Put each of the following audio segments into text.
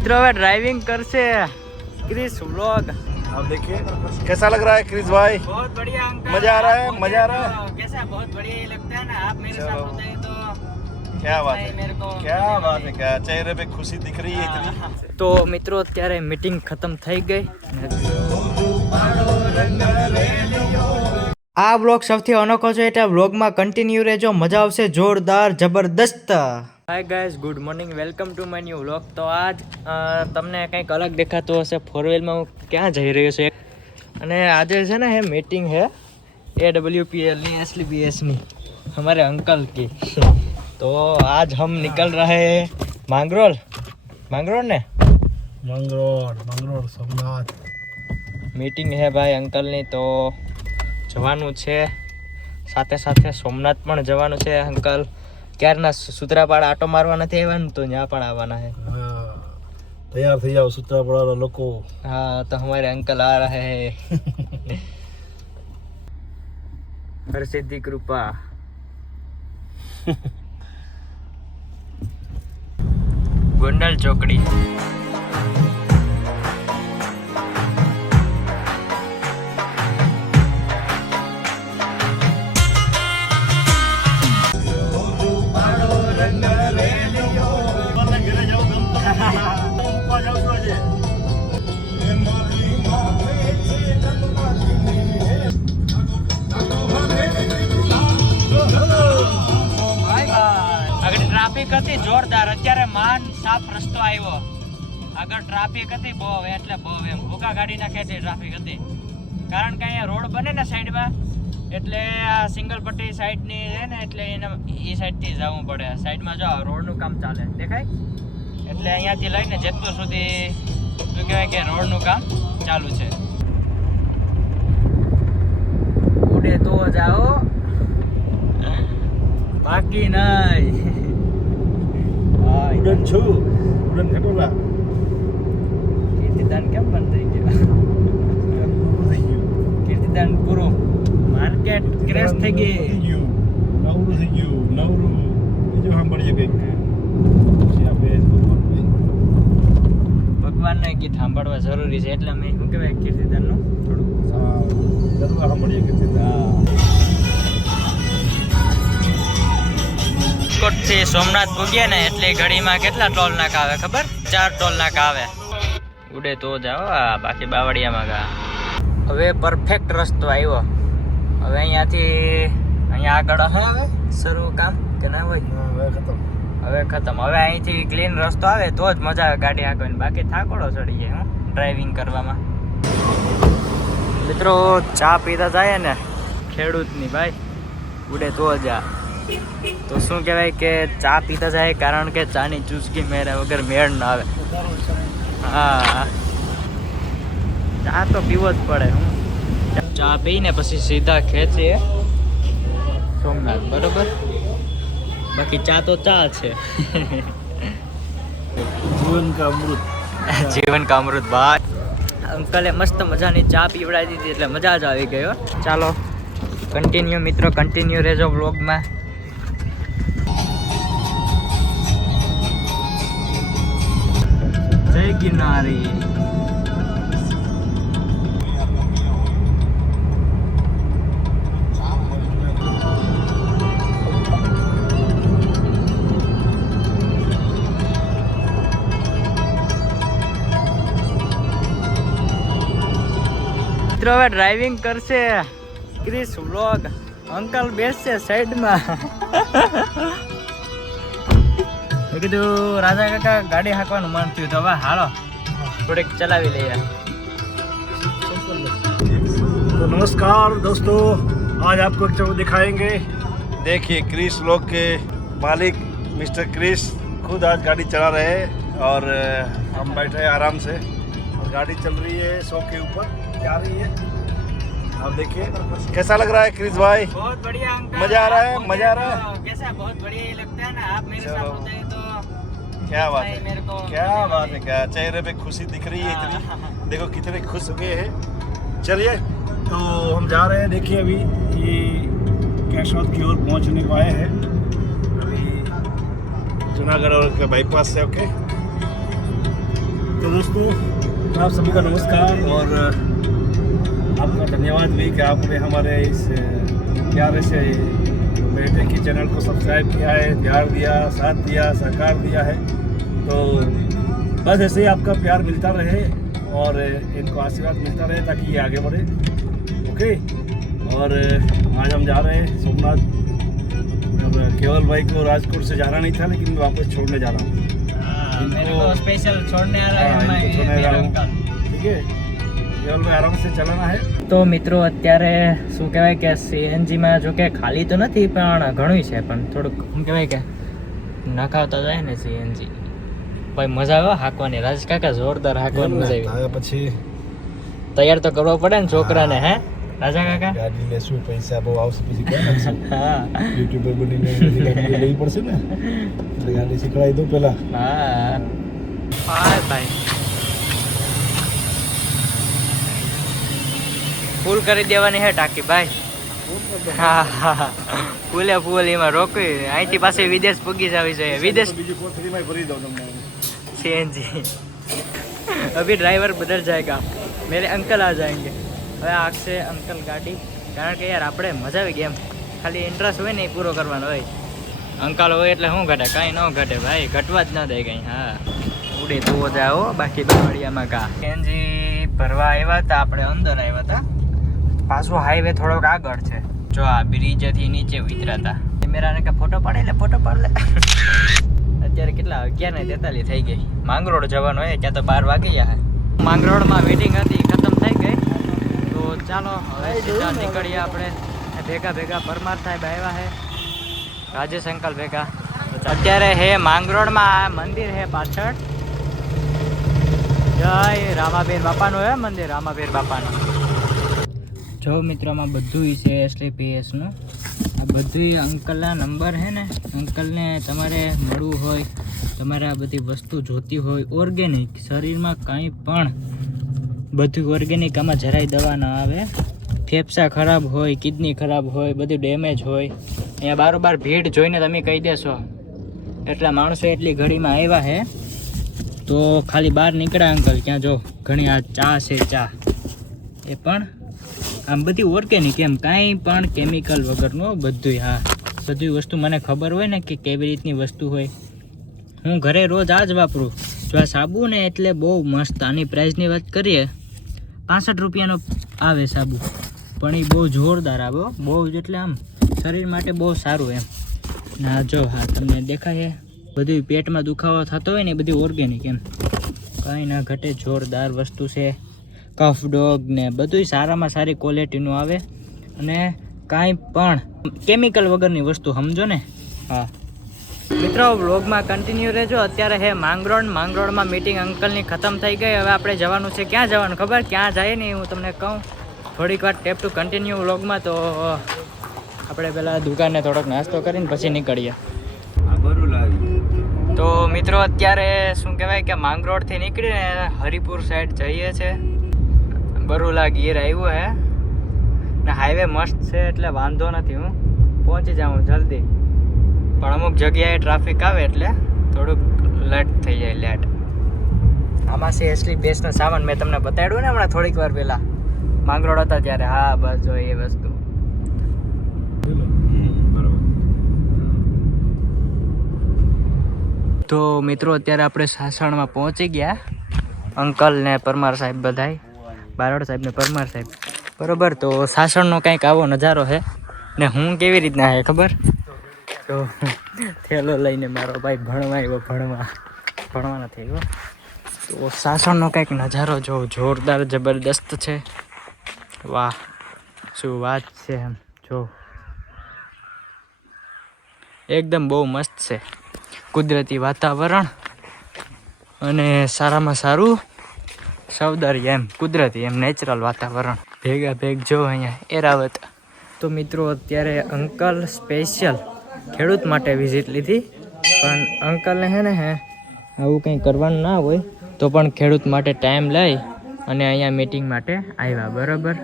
मित्रों अब ड्राइविंग कर से क्रिस व्लॉग। अब देखिए कैसा लग रहा है क्रिस भाई? बहुत बढ़िया अंकल, मजा आ रहा है, मजा आ रहा है। कैसा बहुत बढ़िया ही लगता है ना, आप मेरे साथ होते हैं तो क्या बात है, मेरे को क्या बात है, क्या चेहरे पे खुशी दिख रही है इतनी। तो મિત્રો અત્યારે મીટિંગ ખતમ થઈ ગઈ। આ બ્લોગ સૌથી અનોખો છે એટલે બ્લોગમાં કન્ટિન્યુ રહેજો, મજા આવશે જોરદાર જબરદસ્ત। Hi guys, good morning, welcome to my new vlog. તો આજ તમને કંઈક અલગ દેખાતું હશે, ફોરવ્હીલમાં હું ક્યાં જઈ રહ્યો છું અને આજે છે ને હે મીટિંગ है AWPL ની SLBS ની हमारे अंकल की। तो आज हम निकल रहे हैं मांगरोल ने મંગરોળ સોમનાથ मीटिंग है भाई अंकल ની, તો જવાનું છે, સાથે સાથે સોમનાથ પણ જવાનું છે। અંકલ ક્યારના સુત્રાપાડા આટો મારવા નથી આવ્યા ને, તો ત્યાં પણ આવવાના है। તૈયાર થઈ જાઓ સૂત્રાપાડા લોકો। हाँ तो हमारे अंकल आ रहे हैं। हर सिद्धि कृपा। गोंडल चौकड़ी। આગળ ટ્રાફિક હતી જોરદાર, અત્યારે માન સાફ રસ્તો આવ્યો। આગળ ટ્રાફિક હતી બહુ, એટલે બહુ એમ ભૂકા ગાડી નાખે છે ટ્રાફિક હતી, કારણ કે અહીંયા રોડ બને ને સાઈડમાં, એટલે આ સિંગલ પટ્ટી સાઈડની છે ને, એટલે એને એ સાઈડથી જવું પડે। સાઈડમાં જો રોડનું કામ ચાલે દેખાય, એટલે અહીંયાથી લઈને જેતપુર સુધી શું કહેવાય કે રોડનું કામ ચાલુ છે। ઉડે તો જાઓ, બાકી નહીં। ઉડન છું, ઉડન ખટોલા। કીર્તિદાન કેમ બંધ થઈ ગયો? કીર્તિદાન પૂરું, માર્કેટ ક્રેશ થઈ ગઈ। નવરું થઈ ગયું, નવરું બીજું સાંભળીએ કંઈક। ભગવાનના ગીત સાંભળવા જરૂરી છે, એટલે મેં શું કહેવાય કીર્તિદાનનું થોડું સાંભળીએ કીર્તિદાન। રાજકોટથી સોમનાથ પૂગ્યા ને એટલે ઘડીમાં કેટલા ટોલ નાકા આવે ખબર? 4 ટોલ નાકા આવે। ઉડે તો જાઓ, બાકી બાવળિયામાં ગા। હવે પરફેક્ટ રસ્તો આવ્યો। હવે અહીંયા આગળ હવે શરૂ કામ કે ના હોય? હવે ખતમ। હવે અહીંથી ક્લીન રસ્તો આવે તો જ મજા આવે ગાડી હાંકવાની, બાકી થાકોડો ચડી જાય હું ડ્રાઇવિંગ કરવામાં। મિત્રો ચા પીતા જાય ને ખેડૂતની ભાઈ, ઉડે તો જા, તો શું કહેવાય કે ચા પીતા જાય, કારણ કે ચાની ચૂસકી મેરે વગર મેળ ના આવે। હા, ચા તો પીવો જ પડે। હું ચા પીને પછી સીધા ખેંચીએ સોમનાથ, બરોબર? બાકી ચા તો ચા છે। જીવન કા અમૃત, જીવન કા અમૃત ભાઈ। અંકલે મસ્ત મજાની ચા પીવડાવી દીધી એટલે મજા જ આવી ગયો। ચાલો કન્ટિન્યુ મિત્રો, કન્ટિન્યુ રહેજો વ્લોગમાં। જય ગિરનારી। મિત્રો હવે ડ્રાઇવિંગ કરશે ક્રિસ વ્લોગ। અંકલ બેસશે સાઈડમાં। મેં કીધું રાજા કાકા ગાડી હાંકવાનું મન થયું, તો હવે હાલો થોડીક ચલાવી લઈએ। तो नमस्कार दोस्तों, आज आपको एक जगह दिखाएंगे। देखिए क्रिस लोग के मालिक मिस्टर क्रिस खुद आज गाड़ी चला रहे हैं और हम बैठे हैं आराम से, और गाड़ी चल रही है 100 के ऊपर जा रही है। आप देखिए कैसा लग रहा है क्रिस भाई? बहुत बढ़िया अंकल, मजा आ रहा है, मजा आ रहा है। कैसा बहुत बढ़िया ही लगता है ना, आप मेरे साथ होते हैं तो क्या बात है, मेरे को क्या बात है, क्या चेहरे पे खुशी दिख रही है इतनी। देखो कितने खुश हो गए हैं। चलिए तो हम जा रहे हैं। देखिए अभी ये केशोद की ओर पहुंचने को आए हैं। अभी जूनागढ़ और के बाईपास से। ओके तो दोस्तों आप सभी का नमस्कार और आपका धन्यवाद भी कि आपने हमारे इस प्यारे से बेटे की चैनल को सब्सक्राइब किया है, प्यार दिया, साथ दिया, सहकार दिया है। तो बस ऐसे ही आपका प्यार मिलता रहे और इनको आशीर्वाद मिलता रहे ताकि ये आगे बढ़े। ओके, और आज हम जा रहे हैं सोमनाथ। अब केवल भाई को राजकोट से जाना नहीं था, लेकिन वापस छोड़ने जा रहा हूँ। मेरे को स्पेशल छोड़ने आ रहा है हाँ, इनको छोड़ने जा रहा हूँ। अंकल। ठीक है, केवल भाई આરામ से ચલાના है। તો મિત્રો અત્યારે શું કહેવાય કે સીએનજીમાં જો કે ખાલી તો નથી પણ ઘણું છે, પણ થોડુંક શું કહેવાય કે નખાવતા જાય ને સીએનજી ભાઈ મજા આવે હાંકવાની. રાજ કાકા જોરદાર હાંકવાની મજા આવી. આવ્યા પછી તૈયાર તો કરવો પડે ને છોકરાને, હે રાજા કાકા? ગાડી લેશું, પૈસા બહુ આવશે, પછી ક્યાં કરશું? હા યુટ્યુબર બનીને બધી ગાડી લેવી પડશે ને, એટલે ગાડી શીખવાડી દઉં પહેલા. હા હાય ભાઈ, ફૂલ કરી દેવાની હે ટાંકી ભાઈ. હા હા ફૂલે ફૂલ એમાં રોકી અહીંથી પાસે વિદેશ પૂગી જવી જોઈએ. વિદેશ બીજી કોથળીમાં ભરી દઉં તમને. सीएनजी अभी ड्राइवर बदल जाएगा, मेरे अंकल आ जाएंगे. હવે આગશે અંકલ ગાડી, કારણ કે યાર આપણે મજા આવી ગઈ એમ. ખાલી ઇન્ટરેસ્ટ હોય ને એ પૂરો કરવાનો હોય. અંકલ હોય એટલે શું ઘટે? કાંઈ ન ઘટે ભાઈ, ઘટવા જ ન દે કંઈ. હા ઉડે તો જાઓ, બાકી બાવળિયામાં કા. સીએનજી ભરવા આવ્યા હતા આપણે, અંદર આવ્યા હતા. પાછો હાઈવે થોડોક આગળ છે. જો આ બ્રિજથી નીચે ઉતરાતા કેમેરાને કે ફોટો પાડે લે, ફોટો પાડ લે. અત્યારે કેટલા 11:43 થઈ ગઈ. માંગરોળ જવાનું હોય, ત્યાં તો 12 વાગી ગયા. માંગરોળમાં વેટિંગ હતી, ખતમ થઈ ગઈ. તો ચાલો હવે સીધા નીકળીએ આપણે. ભેગા ભેગા પરમાર સાહેબ આવ્યા છે, રાજેશ અંકલ ભેગા. અત્યારે હે માંગરોળમાં મંદિર હે પાછળ. જય રામાબેન બાપાનું હે મંદિર, રામાબેન બાપાનું. જો મિત્રોમાં બધું છે SLPS નું. આ બધું અંકલના નંબર છે ને. અંકલને તમારે મળવું હોય, તમારે આ બધી વસ્તુ જોતી હોય ઓર્ગેનિક, શરીરમાં કંઈ પણ બધું ઓર્ગેનિક, આમાં જરાય દવા ના આવે. ફેફસા ખરાબ હોય, કિડની ખરાબ હોય, બધું ડેમેજ હોય, અહીંયા બારોબાર ભીડ જોઈને તમે કહી દેશો. એટલા માણસો એટલી ઘડીમાં આવ્યા છે. તો ખાલી બહાર નીકળ્યા અંકલ, ક્યાં જો ઘણી આ ચા છે, ચા એ પણ આમ બધી ઓર્ગેનિક, એમ કાંઈ પણ કેમિકલ વગરનું બધું. હા બધી વસ્તુ મને ખબર હોય ને કે કેવી રીતની વસ્તુ હોય. હું ઘરે રોજ આ જ વાપરું. જો આ સાબુ ને એટલે બહુ મસ્ત. આની પ્રાઇસની વાત કરીએ 65 રૂપિયાનો આવે સાબુ, પણ એ બહુ જોરદાર આવે, બહુ જ એટલે આમ શરીર માટે બહુ સારું એમ. ના જો હા તમને દેખાય બધું પેટમાં દુખાવો થતો હોય ને એ બધી ઓર્ગેનિક એમ, કાંઈ ના ઘટે. જોરદાર વસ્તુ છે. કફ ડોગ ને બધું સારામાં સારી ક્વોલિટીનું આવે અને કાંઈ પણ કેમિકલ વગરની વસ્તુ, સમજો ને. હા મિત્રો, વ્લોગમાં કન્ટિન્યુ રહેજો. અત્યારે હે માંગરોળમાં મીટિંગ અંકલની ખતમ થઈ ગઈ. હવે આપણે જવાનું છે. ક્યાં જવાનું ખબર? ક્યાં જાય ને હું તમને કહું થોડીક વાર. ટેપ ટુ કન્ટિન્યુ વ્લોગમાં. તો આપણે પહેલાં દુકાને થોડોક નાસ્તો કરીને પછી નીકળીએ. તો મિત્રો અત્યારે શું કહેવાય કે માંગરોળથી નીકળીને હરિપુર સાઈડ જઈએ છે. બરુલા ગીર આવ્યું હે ને હાઈવે મસ્ત છે એટલે વાંધો નથી, હું પહોંચી જાઉં જલ્દી. પણ અમુક જગ્યાએ ટ્રાફિક આવે એટલે થોડુંક લેટ થઈ જાય. લેટ આમાં છે SLPSનો સામાન. મેં તમને બતાવ્યું ને હમણાં થોડીક વાર પહેલાં માંગરોળ હતા ત્યારે. હા બસ જો એ વસ્તુ. તો મિત્રો અત્યારે આપણે સાસણમાં પહોંચી ગયા. અંકલ ને પરમાર સાહેબ બધાય, બારોડ સાહેબ ને પરમાર સાહેબ, બરોબર. તો સાસણનો કંઈક આવો નજારો છે ને. હું કેવી રીતના છે ખબર? તો થેલો લઈને મારો ભાઈ ભણવા આવ્યો, ભણવા નથી આવ્યો. તો સાસણનો કંઈક નજારો જો જોરદાર જબરદસ્ત છે. વાહ શું વાત છે એમ. જો એકદમ બહુ મસ્ત છે. કુદરતી વાતાવરણ અને સારામાં સારું સૌંદર્ય એમ, કુદરતી એમ નેચરલ વાતાવરણ. ભેગા ભેગ જો અહીંયા એરાવત. તો મિત્રો અત્યારે અંકલ સ્પેશિયલ ખેડૂત માટે વિઝિટ લીધી. પણ અંકલને હે ને આવું કંઈ કરવાનું ના હોય તો પણ ખેડૂત માટે ટાઈમ લઈ અને અહીંયા મીટિંગ માટે આવ્યા, બરાબર.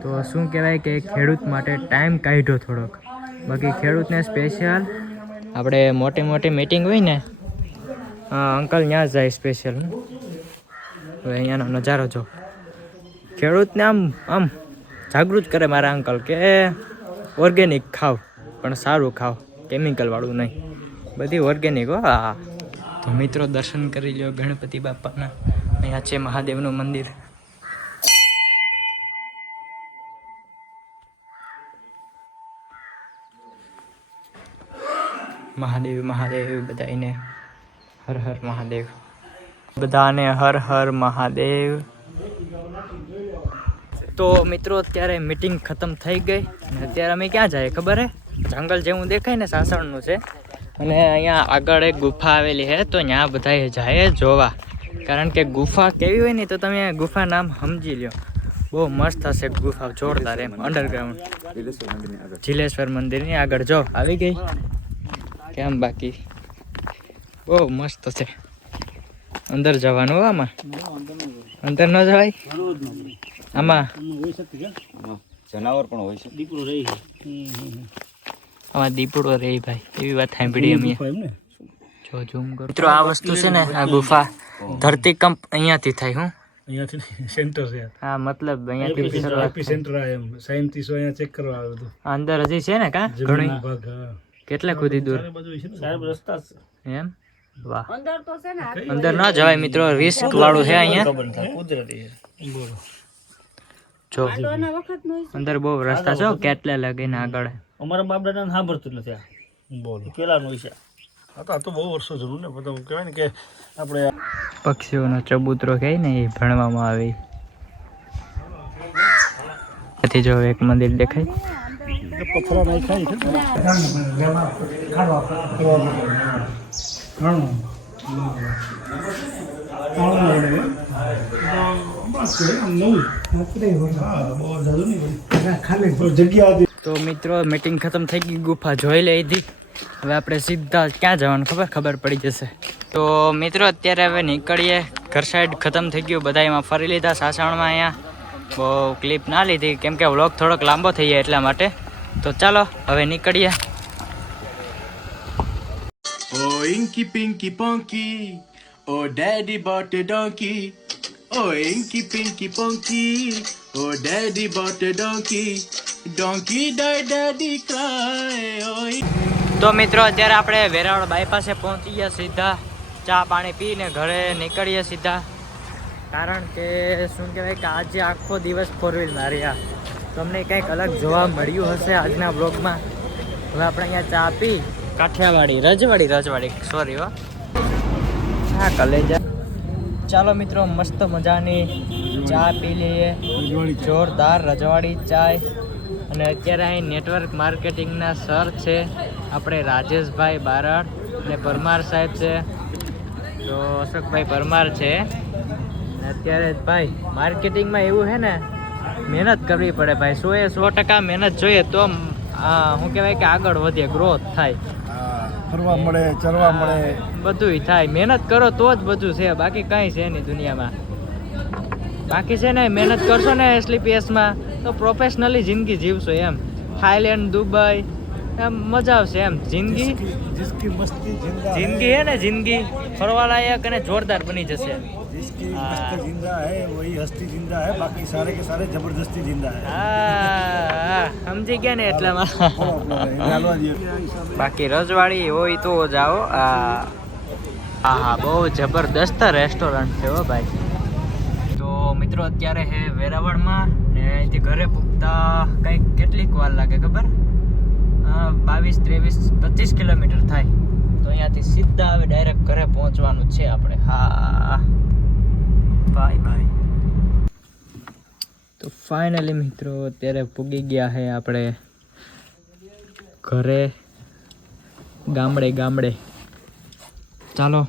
તો શું કહેવાય કે ખેડૂત માટે ટાઈમ કાઢ્યો થોડોક. બાકી ખેડૂતને સ્પેશિયલ આપણે મોટી મોટી મીટિંગ હોય ને અંકલ ત્યાં જાય સ્પેશિયલ. હવે અહીંયાનો નજારો જો, ખેડૂતને આમ આમ જાગૃત કરે મારા અંકલ કે ઓર્ગેનિક ખાવ, પણ સારું ખાવ, કેમિકલવાળું નહીં, બધી ઓર્ગેનિક હો. હા, તો મિત્રો દર્શન કરી લ્યો ગણપતિ બાપાના. અહીંયા છે મહાદેવનું મંદિર. મહાદેવ મહાદેવ બધાને હર હર મહાદેવ, બધાને હર હર મહાદેવ. તો મિત્રો અત્યારે મીટિંગ ખતમ થઈ ગઈ અને અત્યારે અમે ક્યાં જઈએ ખબર હે? જંગલ જેવું દેખાય ને સાસણનું છે, અને અહીંયા આગળ એક ગુફા આવેલી છે, તો ત્યાં બધા જાય જોવા. કારણ કે ગુફા કેવી હોય ને તો તમે ગુફા નામ સમજી લ્યો, બહુ મસ્ત હશે ગુફા, જોરદાર એમ. અંડરગ્રાઉન્ડ જીલેશ્વર મંદિરની આગળ જો આવી ગઈ કેમ, બાકી બહુ મસ્ત છે. અંદર જવાનું આમાં, અંદર ન જવાય આમાં, જનાવર પણ હોય છે. આમાં દીપડો રે ભાઈ, એવી વાત સાંભળી અમે. જો ઝૂમ કરો મિત્રો, આ વસ્તુ છે ને, આ ગુફા ધરતીકંપ અહીંયાથી થાય. હું અહીંયાથી સેન્ટર છે. હા, મતલબ અહીંયાથી શરૂઆત થાય. સેન્ટર આ એમ સાયન્ટિસ્ટો અહીંયા ચેક કરવા આવે તો અંદર હજી છે ને, કા ઘણી કેટલા ખુદી દૂર રસ્તા એમ. વાહ, અંદર ના જવાય મિત્રો, રિસ્ક વાળું છે અહીંયા. કુદરતી જો અંદર બહુ રસ્તા છે, કેટલે લગીને આગળ. અમારા બાપ દાદાને સાંભળતું નથી આ. બોલો પેલાનું છે આ તો બહુ વર્ષો જૂનું ને. બધા કહેવાય ને કે આપણે પક્ષીઓનો ચબૂતરો કહે ને, એ ભણવામાં આવે. તેથી જો એક મંદિર દેખાય, પથરા નાખાય છે. તો મિત્રો મીટિંગ ખતમ થઈ ગઈ, ગુફા જોઈ લીધી. હવે આપણે સીધા ક્યાં જવાનું ખબર પડી જશે. તો મિત્રો અત્યારે હવે નીકળીએ. ઘર સાઈડ ખતમ થઈ ગયું, બધા એમાં ફરી લીધા સાસણમાં. અહીંયા બહુ ક્લિપ ના લીધી કેમ કે વ્લોગ થોડોક લાંબો થઈ જાય એટલા માટે. તો ચાલો હવે નીકળીએ. Oh, Inky Pinky Ponky, oh Daddy bought a donkey. Oh, Inky Pinky Ponky, oh Daddy bought a donkey. Donkey died, Daddy cry. Oh. તો મિત્રો અત્યારે આપણે વેરાવળ બાયપાસે પહોંચી ગયા, સીધા ચા પાણી પીને ઘરે નીકળીએ સીધા. કારણ કે શું કહેવાય કે આજે આખો દિવસ ફોર વ્હીલ માર્યા. તમને કંઈક અલગ જોવા મળ્યું હશે આજના બ્લોગમાં. હવે આપણે અહીંયા ચા પી, કાઠિયાવાડી રજવાડી સોરી હો, હા કલેજા. ચાલો મિત્રો મસ્ત મજાની ચા પી લઈએ, જોરદાર રજવાડી ચાય. અને અત્યારે અહીં નેટવર્ક માર્કેટિંગના સર છે આપણે રાજેશભાઈ બારડ, અને પરમાર સાહેબ છે, તો અશોકભાઈ પરમાર છે. અત્યારે ભાઈ માર્કેટિંગમાં એવું છે ને, મહેનત કરવી પડે ભાઈ, 100% મહેનત જોઈએ તો શું કહેવાય કે આગળ વધે, ગ્રોથ થાય, ફરવા મળે, ચરવા મળે, બધુંય થાય. મહેનત કરો તો જ બધું છે, બાકી કંઈ છે નહીં દુનિયામાં. બાકી છે ને મહેનત કરશો ને SLPSમાં તો પ્રોફેશનલી જિંદગી જીવશો એમ. થાઈલેન્ડ, દુબઈ એમ મજા આવશે એમ. જિંદગી હે ને, જિંદગી ફરવાલાયક અને જોરદાર બની જશે. जिंदा है वही हस्ती जिंदा है, बाकी सारे के सारे जबरदस्ती जिंदा है. હા સમજી ગયા ને એટલામાં. બાકી રજવાડી હોય તો જાઓ. હા બહુ જબરદસ્ત રેસ્ટોરન્ટ છે હો ભાઈ. તો મિત્રો અત્યારે હે વેરાવળમાં, ને અહીંથી ઘરે પૂગતા કંઈક કેટલીક વાર લાગે ખબર? 22, 23, 25 કિલોમીટર થાય. તો અહીંયાથી સીધા હવે ડાયરેક્ટ ઘરે પહોંચવાનું છે આપણે. હા બાય. તો ફાઇનલી મિત્રો અત્યારે પૂગી ગયા છે આપણે ઘરે, ગામડે. ચાલો